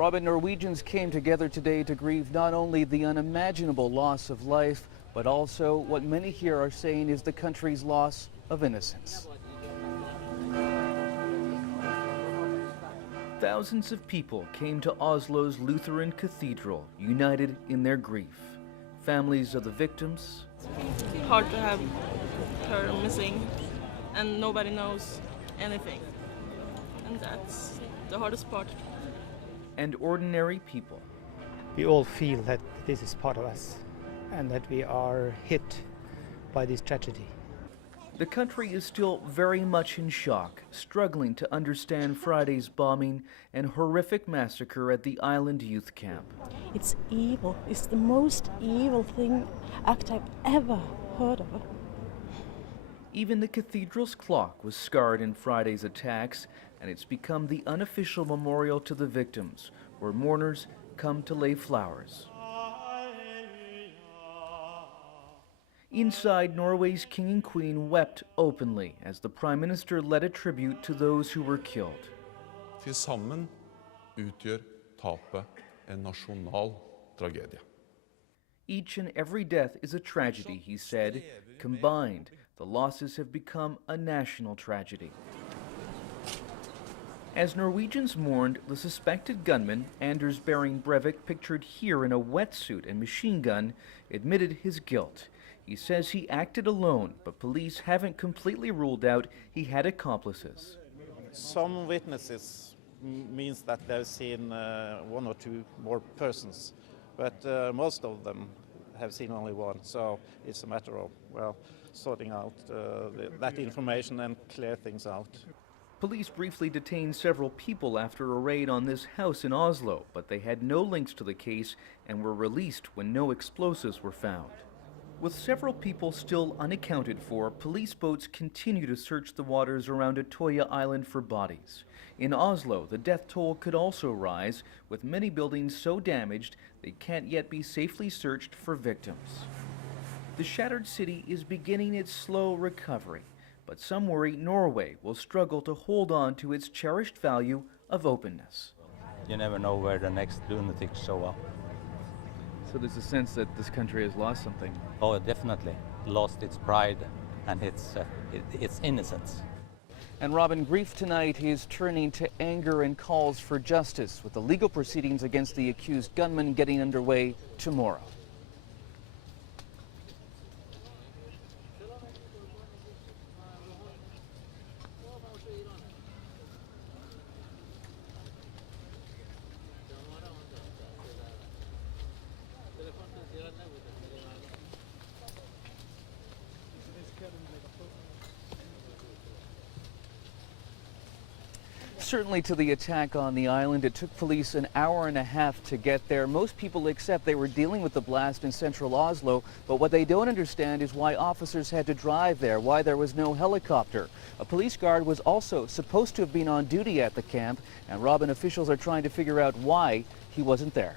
Robin, Norwegians came together today to grieve not only the unimaginable loss of life, but also what many here are saying is the country's loss of innocence. Thousands of people came to Oslo's Lutheran Cathedral, united in their grief. Families of the victims. It's hard to have her missing and nobody knows anything. And that's the hardest part. And ordinary people. We all feel that this is part of us and that we are hit by this tragedy. The country is still very much in shock, struggling to understand Friday's bombing and horrific massacre at the island youth camp. It's evil. It's the most evil act I've ever heard of. Even the cathedral's clock was scarred in Friday's attacks, and it's become the unofficial memorial to the victims, where mourners come to lay flowers. Inside, Norway's king and queen wept openly as the prime minister led a tribute to those who were killed. Til sammen utgjør tapet en nasjonal tragedie. Each and every death is a tragedy, he said. Combined, the losses have become a national tragedy. As Norwegians mourned, the suspected gunman, Anders Behring Breivik, pictured here in a wetsuit and machine gun, admitted his guilt. He says he acted alone, but police haven't completely ruled out he had accomplices. Some witnesses means that they've seen one or two more persons, but most of them have seen only one. So it's a matter of, well, sorting out that information and clear things out. Police briefly detained several people after a raid on this house in Oslo, but they had no links to the case and were released when no explosives were found. With several people still unaccounted for, police boats continue to search the waters around Atoya Island for bodies. In Oslo, the death toll could also rise, with many buildings so damaged they can't yet be safely searched for victims. The shattered city is beginning its slow recovery, but some worry Norway will struggle to hold on to its cherished value of openness. You never know where the next lunatic show up. So there's a sense that this country has lost something. Oh, definitely. Lost its pride and its innocence. And Robin, grief tonight is turning to anger and calls for justice, with the legal proceedings against the accused gunman getting underway tomorrow. Certainly to the attack on the island, it took police an hour and a half to get there. Most people accept they were dealing with the blast in central Oslo, but what they don't understand is why officers had to drive there, why there was no helicopter. A police guard was also supposed to have been on duty at the camp, and Robin officials are trying to figure out why he wasn't there.